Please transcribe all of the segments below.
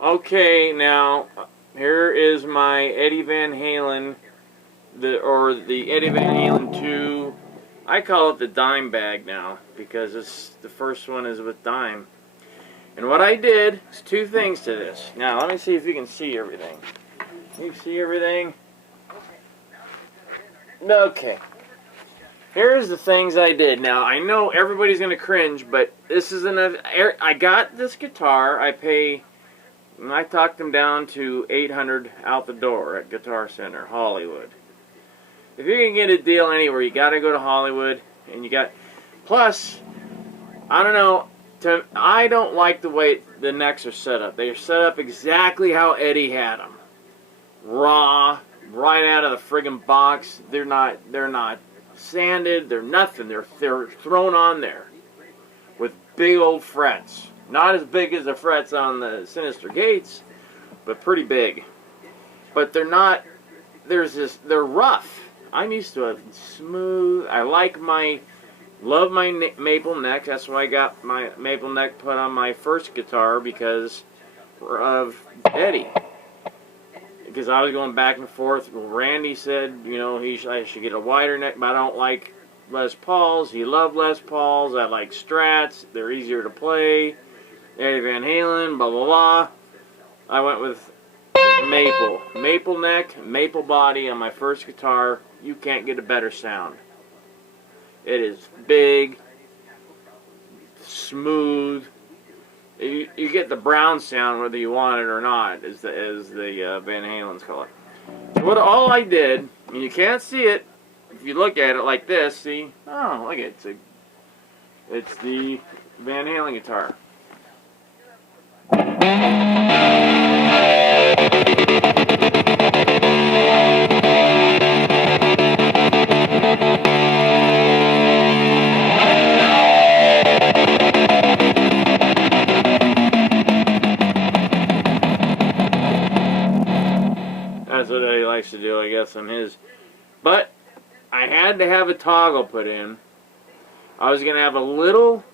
Okay, now here is my Eddie Van Halen, the Eddie Van Halen 2. I call it the dime bag now because the first one is with dime. And what I did is two things to this. Now let me see if you can see everything. Can you see everything? Okay. Here's the things I did. Now I know everybody's gonna cringe, but this is another. I got this guitar. I talked them down to $800 out the door at Guitar Center, Hollywood. If you can get a deal anywhere, you got to go to Hollywood, and you got. Plus, I don't know. I don't like the way the necks are set up. They're set up exactly how Eddie had them, raw, right out of the friggin' box. They're not sanded. They're nothing. They're thrown on there with big old frets. Not as big as the frets on the Sinister Gates, but pretty big. But they're not. They're rough. I'm used to it. Smooth. I love my maple neck. That's why I got my maple neck put on my first guitar because of Eddie. Because I was going back and forth. Randy said, I should get a wider neck, but I don't like Les Pauls. He loved Les Pauls. I like Strats. They're easier to play. Eddie Van Halen, blah, blah, blah. I went with maple. Maple neck, maple body on my first guitar. You can't get a better sound. It is big, smooth. You get the brown sound whether you want it or not, as the Van Halen's call it. So all I did, and you can't see it if you look at it like this, see? Oh, look at it. It's the Van Halen guitar. That's what he likes to do, I guess, on his. But I had to have a toggle put in. I was going to have a little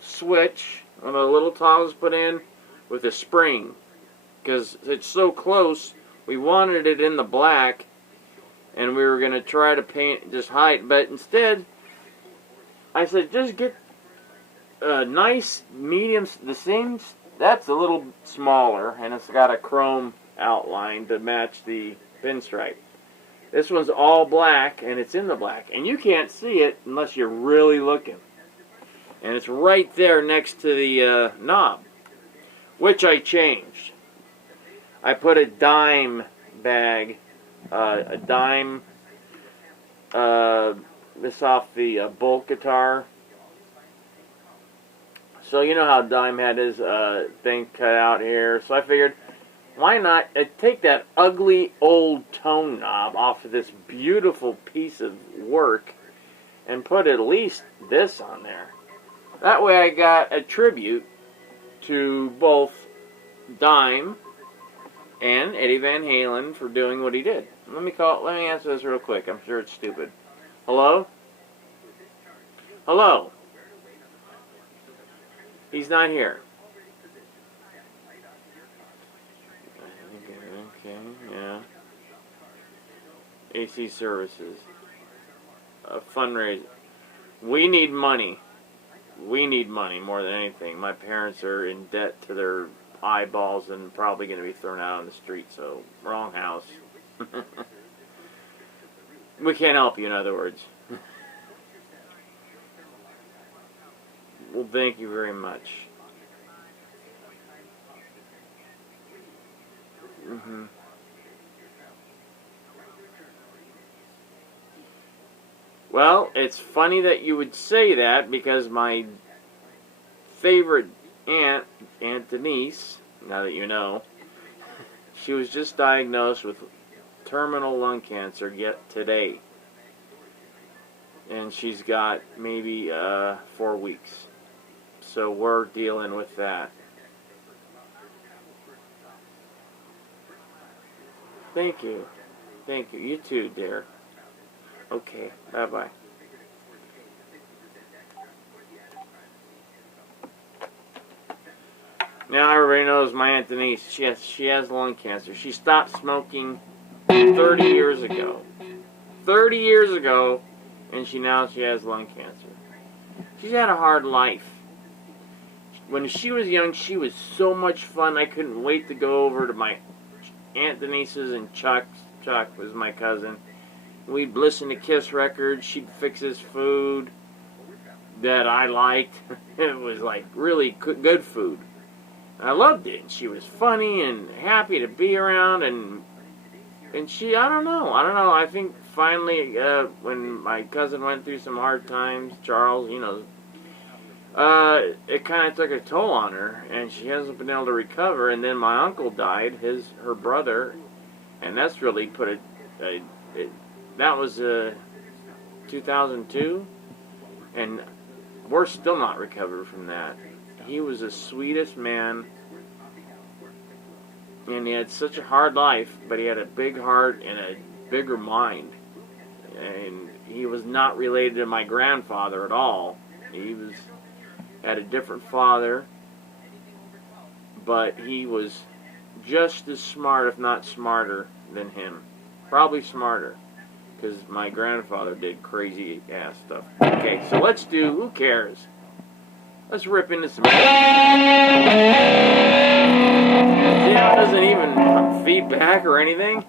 switch, one of the little toggles put in with a spring. Because it's so close, we wanted it in the black, and we were going to try to paint just height. But instead, I said, just get a nice medium, the same, that's a little smaller, and it's got a chrome outline to match the pinstripe. This one's all black, and it's in the black. And you can't see it unless you're really looking. And it's right there next to the knob, which I changed. I put a dime bag, this off the Bolt guitar. So you know how Dime had his thing cut out here. So I figured, why not take that ugly old tone knob off of this beautiful piece of work and put at least this on there. That way I got a tribute to both Dime and Eddie Van Halen for doing what he did. Let me answer this real quick. I'm sure it's stupid. Hello? Hello? He's not here. Okay, yeah. AC Services. Fundraiser. We need money. We need money more than anything. My parents are in debt to their eyeballs and probably going to be thrown out on the street, so wrong house. We can't help you, in other words. Well, thank you very much. Well, it's funny that you would say that because my favorite aunt, Aunt Denise, now that you know, she was just diagnosed with terminal lung cancer yet today. And she's got maybe 4 weeks. So we're dealing with that. Thank you. Thank you. You too, dear. Okay. Bye-bye. Now everybody knows my Aunt Denise. She has lung cancer. She stopped smoking 30 years ago. 30 years ago, and she has lung cancer. She's had a hard life. When she was young, she was so much fun. I couldn't wait to go over to my Aunt Denise's and Chuck's. Chuck was my cousin. We'd listen to Kiss records. She'd fix us food that I liked. It was like really good food. I loved it. She was funny and happy to be around, and she, I don't know. I think finally, when my cousin went through some hard times, Charles, it kind of took a toll on her, and she hasn't been able to recover. And then my uncle died, her brother, and that's really put that was 2002, and we're still not recovered from that. He was the sweetest man, and he had such a hard life, but he had a big heart and a bigger mind. And he was not related to my grandfather at all. He had a different father, but he was just as smart, if not smarter, than him. Probably smarter, because my grandfather did crazy ass stuff. Okay, so let's do Who Cares? Let's rip into some. See how it doesn't even feedback or anything?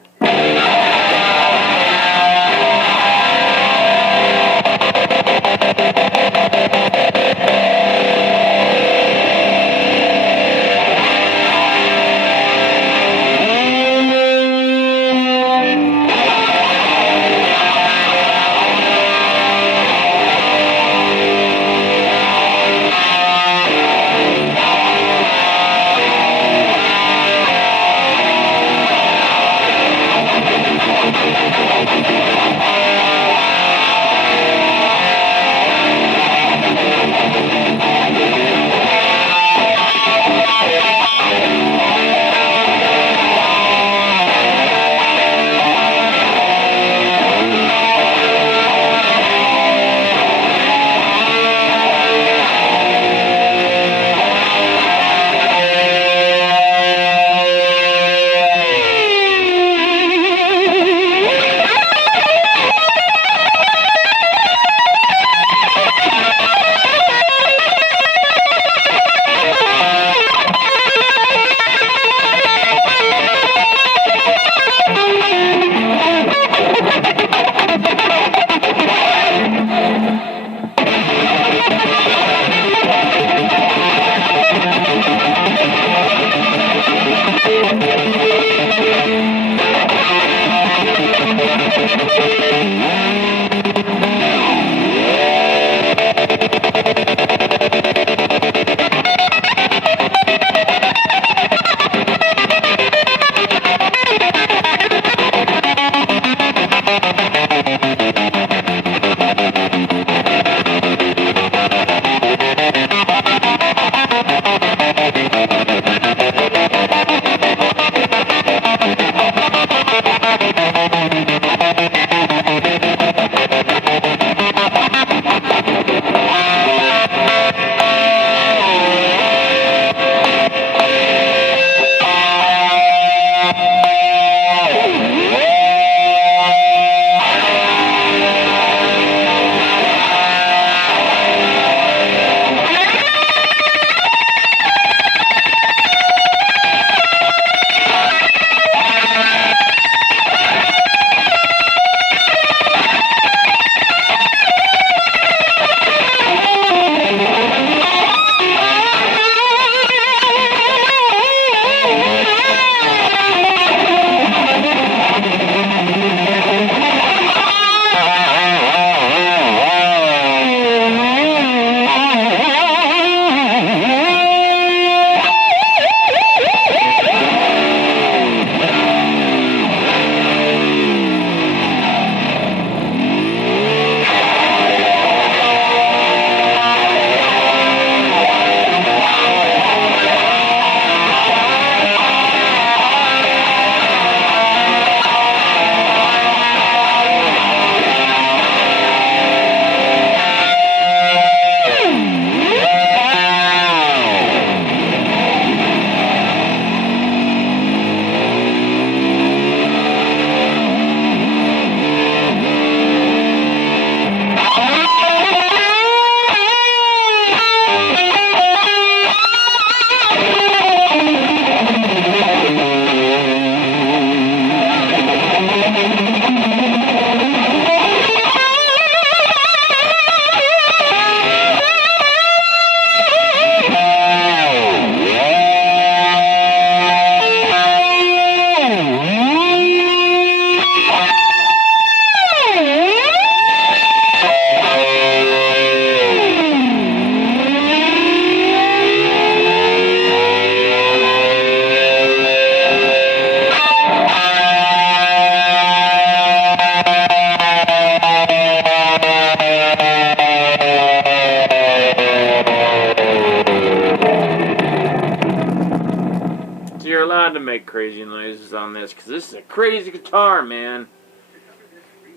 you're allowed to make crazy noises on this, because this is a crazy guitar, man.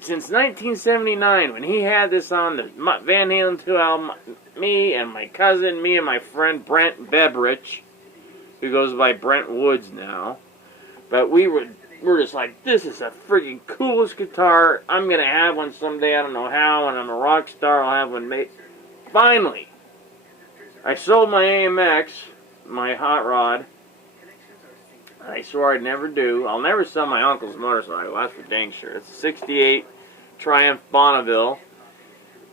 Since 1979, when he had this on the Van Halen 2 album, me and my cousin, me and my friend Brent Bebrich, who goes by Brent Woods now, but we're just like, this is the freaking coolest guitar. I'm going to have one someday. I don't know how. When I'm a rock star, I'll have one made. Finally, I sold my AMX, my hot rod. I swore I'd never do. I'll never sell my uncle's motorcycle. That's for dang sure. It's a 68 Triumph Bonneville.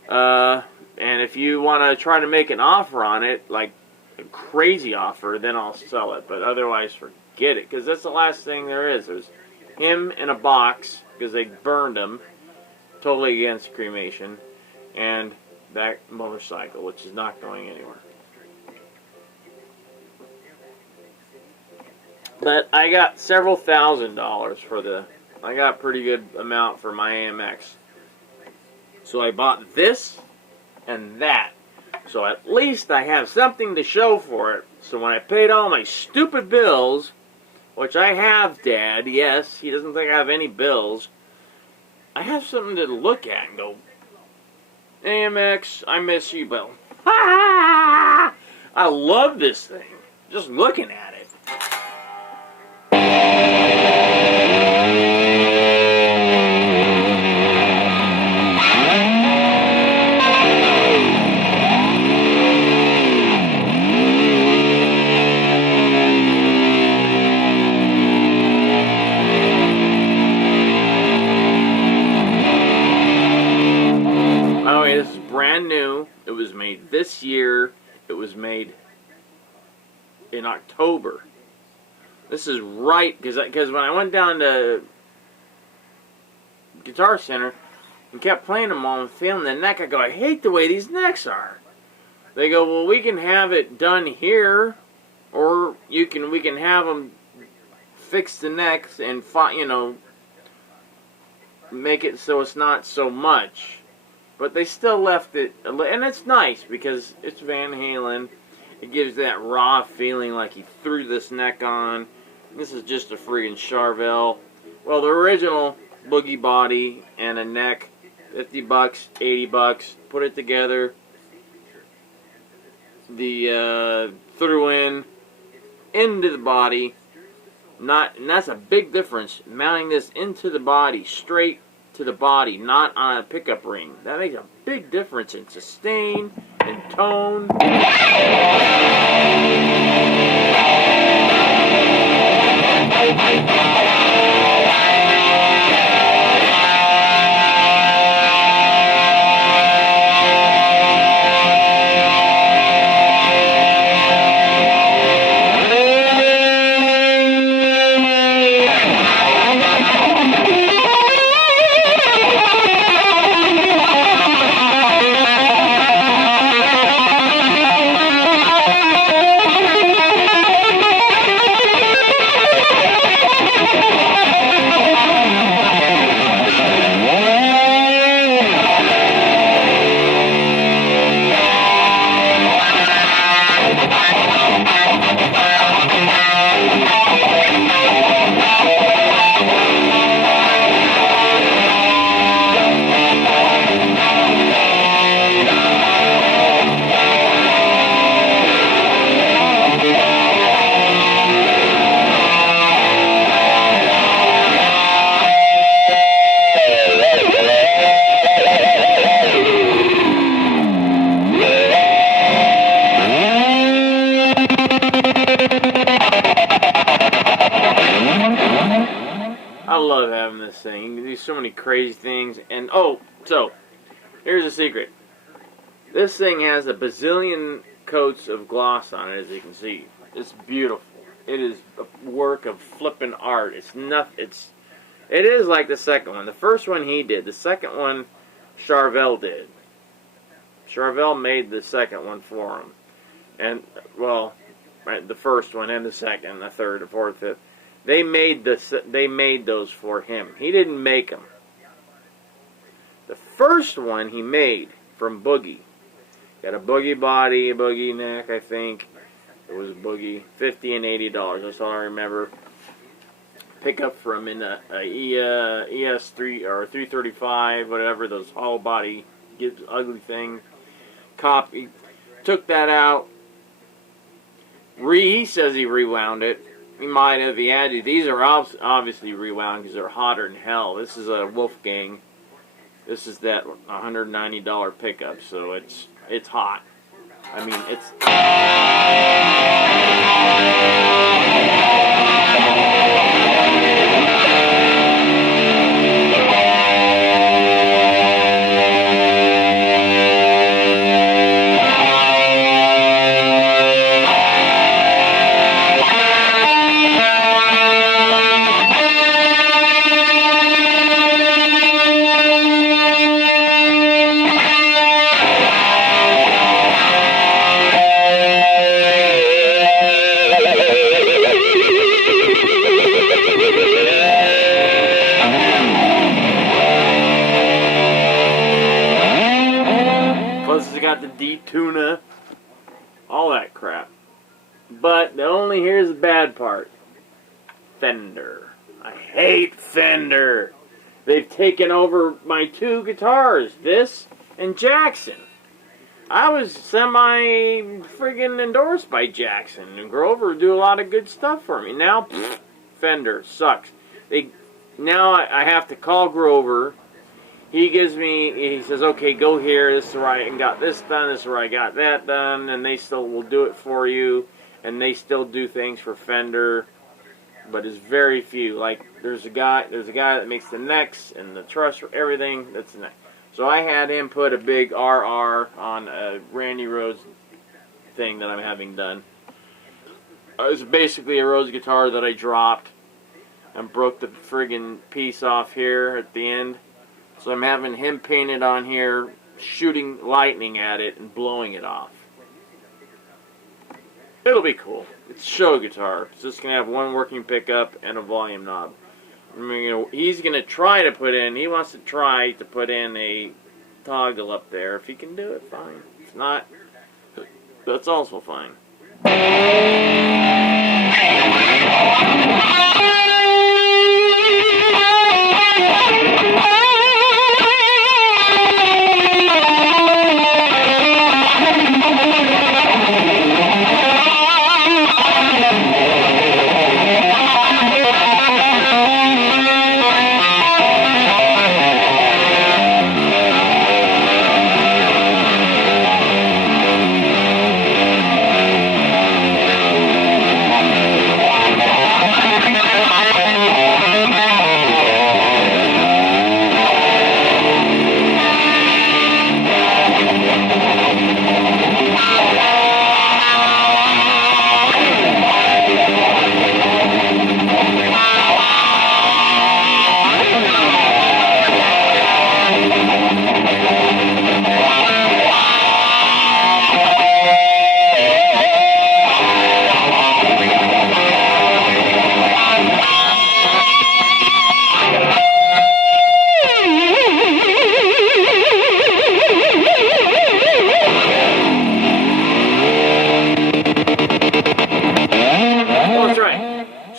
And if you want to try to make an offer on it, like a crazy offer, then I'll sell it. But otherwise, forget it. Because that's the last thing there is. There's him in a box, because they burned him. Totally against cremation. And that motorcycle, which is not going anywhere. But I got several $1,000s for the... I got a pretty good amount for my AMX. So I bought this and that. So at least I have something to show for it. So when I paid all my stupid bills, which I have, Dad, yes, he doesn't think I have any bills, I have something to look at and go, AMX, I miss you, Bill. I love this thing. Just looking at it. This is brand new. It was made this year. It was made in October. This is right, because when I went down to Guitar Center and kept playing them all and feeling the neck, I go, I hate the way these necks are. They go, well, we can have it done here, or we can have them fix the necks and make it so it's not so much. But they still left it, and it's nice because it's Van Halen. It gives that raw feeling like he threw this neck on. This is just a friggin' charvel. Well, the original boogie body and a neck, $50, $80. Put it together. The threw into the body. And that's a big difference. Mounting this into the body, straight to the body, not on a pickup ring. That makes a big difference in sustain and tone. I love having this thing. You can do so many crazy things. And so here's a secret. This thing has a bazillion coats of gloss on it, as you can see. It's beautiful. It is a work of flippin' art. It is like the second one. The first one he did. The second one Charvel did. Charvel made the second one for him. And, well, right, the first one and the second, the third, the fourth, fifth. They made those for him. He didn't make them. The first one he made from Boogie. Got a boogie body, a boogie neck, I think. It was a boogie, $50 and $80. That's all I remember. Pickup from in a ES3 or 335, whatever, those hollow body ugly thing. Copy. Took that out. He says he rewound it. He might have. He had to. These are obviously rewound because they're hotter than hell. This is a Wolfgang. This is that $190 pickup, so it's hot. I mean, it's. Got the D-tuna, all that crap. But here's the bad part. Fender. I hate Fender. They've taken over my two guitars, this and Jackson. I was semi-friggin' endorsed by Jackson, and Grover do a lot of good stuff for me. Now, Fender sucks. Now I have to call Grover. He says, okay, go here, this is where I got this done, this is where I got that done, and they still will do it for you, and they still do things for Fender, but it's very few. Like, there's a guy that makes the necks and the truss for everything, that's the neck. So I had him put a big RR on a Randy Rhoads thing that I'm having done. It's basically a Rhoads guitar that I dropped and broke the friggin' piece off here at the end. So I'm having him painted on here, shooting lightning at it and blowing it off. It'll be cool. It's a show guitar. It's just going to have one working pickup and a volume knob. I mean, he's going to try to put in, he wants to try to put in a toggle up there. If he can do it, fine. If not, that's also fine.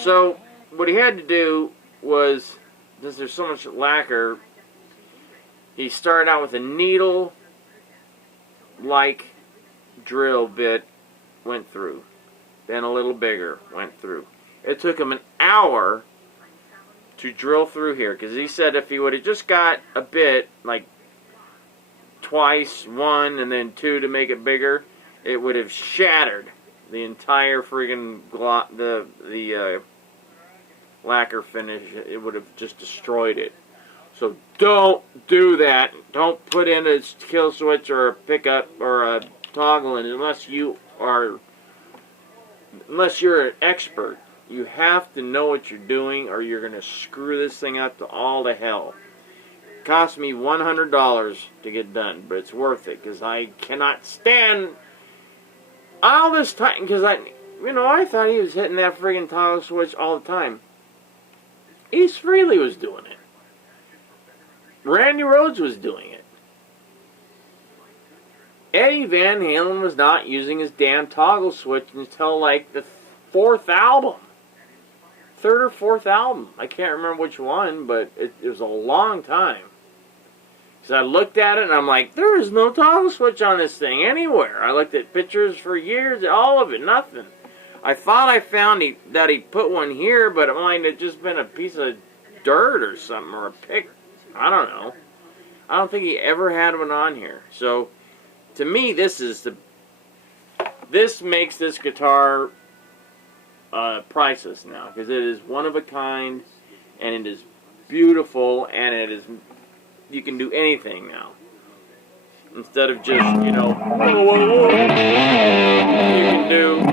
So, what he had to do was, because there's so much lacquer, he started out with a needle-like drill bit, went through. Then a little bigger, went through. It took him an hour to drill through here, because he said if he would have just got a bit, like twice, one, and then two to make it bigger, it would have shattered the entire friggin' the lacquer finish. It would have just destroyed it. So don't do that. Don't put in a kill switch or a pickup or a toggle in unless you're an expert. You have to know what you're doing or you're going to screw this thing up to all to hell. It cost me $100 to get done, but it's worth it because I cannot stand all this time, because I thought he was hitting that friggin' toggle switch all the time. Ace Frehley was doing it. Randy Rhoads was doing it. Eddie Van Halen was not using his damn toggle switch until like the fourth album. Third or fourth album. I can't remember which one, but it was a long time. Because I looked at it and I'm like, there is no toggle switch on this thing anywhere. I looked at pictures for years, all of it, nothing. I thought I found that he put one here, but it might have just been a piece of dirt or something, or a pick. I don't know. I don't think he ever had one on here. So, to me, this makes this guitar priceless now, because it is one of a kind, and it is beautiful, and it is, you can do anything now. Instead of just, you know, you can do.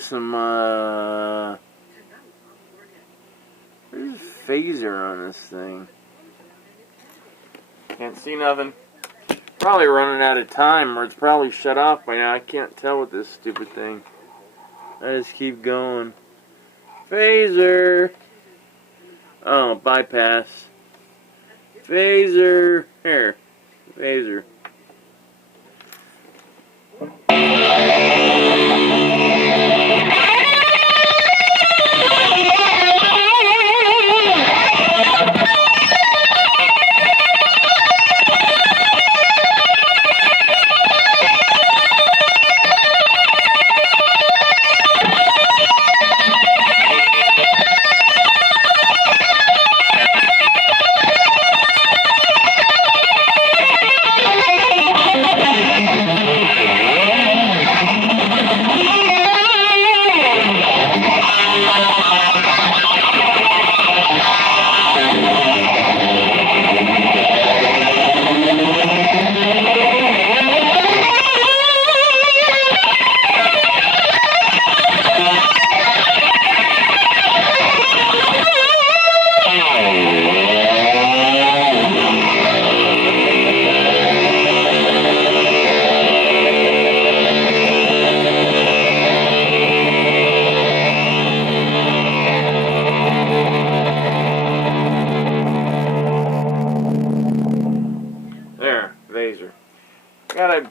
Some there's a phaser on this thing. Can't see nothing. Probably running out of time, or it's probably shut off by now. I can't tell with this stupid thing. I just keep going. Phaser. Oh, bypass. Phaser. Here. Phaser.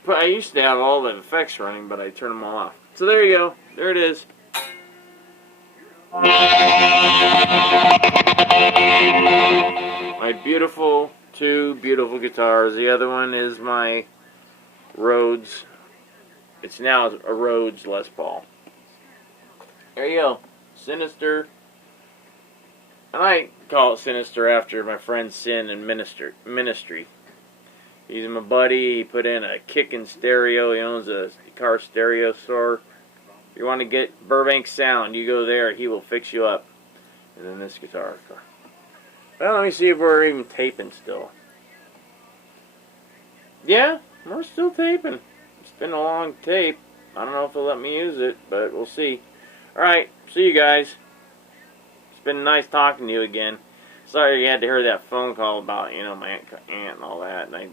I used to have all the effects running, but I turned them all off. So there you go. There it is. My beautiful, two beautiful guitars. The other one is my Rhodes. It's now a Rhodes Les Paul. There you go. Sinister. And I call it Sinister after my friend Sin in Ministry. He's my buddy. He put in a kickin' stereo. He owns a car stereo store. If you want to get Burbank sound, you go there. He will fix you up. And then this guitar. Well, let me see if we're even taping still. Yeah, we're still taping. It's been a long tape. I don't know if they'll let me use it, but we'll see. Alright, see you guys. It's been nice talking to you again. Sorry you had to hear that phone call about, you know, my aunt and all that. And